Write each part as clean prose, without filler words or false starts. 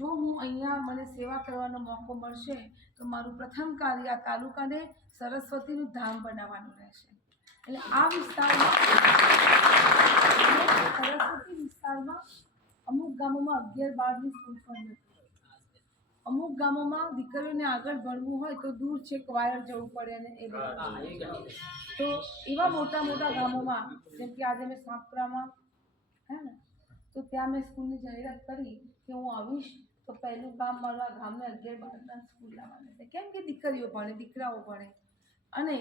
જો હું અહીંયા મને સેવા કરવાનો મોકો મળશે તો મારું પ્રથમ કાર્ય આ તાલુકાને સરસ્વતીનું ધામ બનાવવાનું રહેશે. એટલે આ વિસ્તારમાં સરસ્વતી વિસ્તારમાં અમુક ગામોમાં 11-12ની સ્કૂલ પણ નથી. અમુક ગામોમાં દીકરીઓને આગળ ભણવું હોય તો દૂર છે, વાયર જવું પડે અને એ બધું. તો એવા મોટા મોટા ગામોમાં જેમ કે આજે મેં સાંપરામાં હે ને, તો ત્યાં મેં સ્કૂલની જાહેરાત કરી કે હું આવીશ તો પહેલું કામ મારા ગામને 11-12 સ્કૂલ લાવવાની છે. કેમ કે દીકરીઓ ભણે, દીકરાઓ ભણે. અને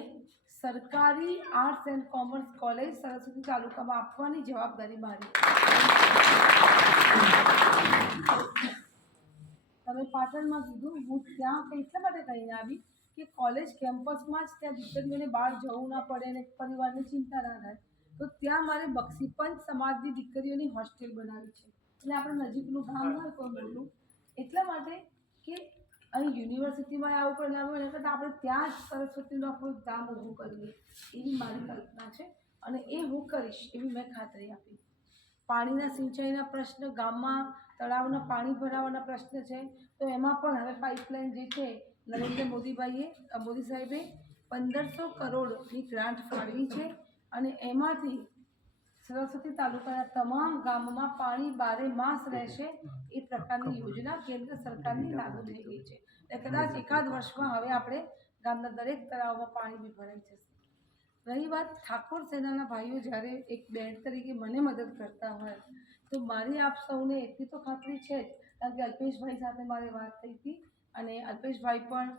સરકારી arts and commerce college Saraswati તાલુકામાં આપવાની જવાબદારી મારી. તમે પાટણમાં કીધું, હું ત્યાં એટલા માટે કહીને આવી કે કોલેજ કેમ્પસમાં જ ત્યાં દીકરીઓને બહાર જવું ના પડે અને પરિવારની ચિંતા ના થાય. તો ત્યાં મારે બક્ષીપંચ સમાજની દીકરીઓની હોસ્ટેલ બનાવી છે. એટલે આપણે નજીકનું ગામ હોય કોઈ મોટું, એટલા માટે કે અહીં યુનિવર્સિટીમાં આવું પણ ના હોય એટલે આપણે ત્યાં જ સરસ્વતીનું આપણું ધામ ઊભું કરીએ એવી મારી કલ્પના છે અને એ હું કરીશ એવી મેં ખાતરી આપી. પાણીના સિંચાઈના પ્રશ્ન, ગામમાં તળાવના પાણી ભરાવાના પ્રશ્ન છે, તો એમાં પણ હવે પાઇપલાઇન જે છે નરેન્દ્ર મોદી સાહેબે 1500 કરોડની ગ્રાન્ટ ફાળવી છે અને એમાંથી સરસ્વતી તાલુકાના તમામ ગામમાં પાણી 12 માસ રહેશે એ પ્રકારની યોજના કેન્દ્ર સરકારની લાગુ થઈ ગઈ છે. એટલે કદાચ એકાદ વર્ષમાં હવે આપણે ગામના દરેક તળાવમાં પાણી બી ભરાઈ જશે. રહી વાત ઠાકોર સેનાના ભાઈઓ જ્યારે એક બેન તરીકે મને મદદ કરતા હોય તો મારી આપ સૌને એટલી તો ખાતરી છે જ, કારણ કે અલ્પેશભાઈ સાથે મારી વાત થઈ હતી અને અલ્પેશભાઈ પણ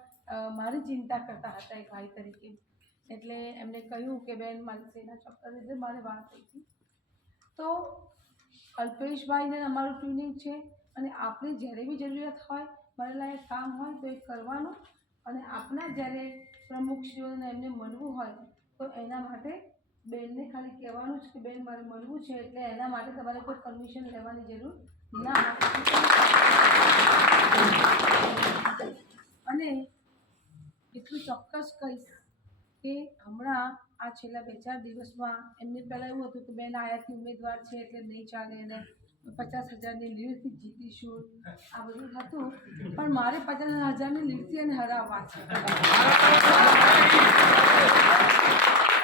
મારી ચિંતા કરતા હતા એક ભાઈ તરીકે. એટલે એમને કહ્યું કે બેન મારી સેના ચોક્કસ રીતે મારે વાત થઈ હતી. તો અલ્પેશભાઈને અમારું ટ્યુનિંગ છે અને આપણી જ્યારે બી જરૂરિયાત હોય, મારે લાયક કામ હોય તો એ કરવાનું અને આપણા જ્યારે પ્રમુખશ્રીઓને એમને મળવું હોય તો એના માટે બેનને ખાલી કહેવાનું જ કે બેન મારે મળવું છે, એટલે એના માટે તમારે કોઈ પરમિશન લેવાની જરૂર ના હોય. અને એટલું ચોક્કસ કહીશ કે હમણાં આ છેલ્લા 2-4 દિવસમાં એમને પહેલાં એવું હતું કે બેન આયાથી ઉમેદવાર છે એટલે નહીં ચાલે એને 50,000ની લીડથી જીતીશું, આ બધું હતું. પણ મારે 50,000ની લીડથી એને હરાવવા છે.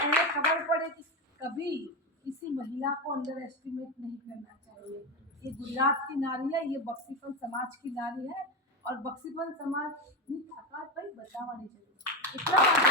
એને खबर पड़े कि कभी किसी महिला को अंडर एस्टिमेट नहीं करना चाहिए. ये गुजरात की नारी है, ये बक्षीपंच समाज की नारी है और बक्षीपंच समाज की ताकत भाई बतावानी चाहिए. એટલા માટે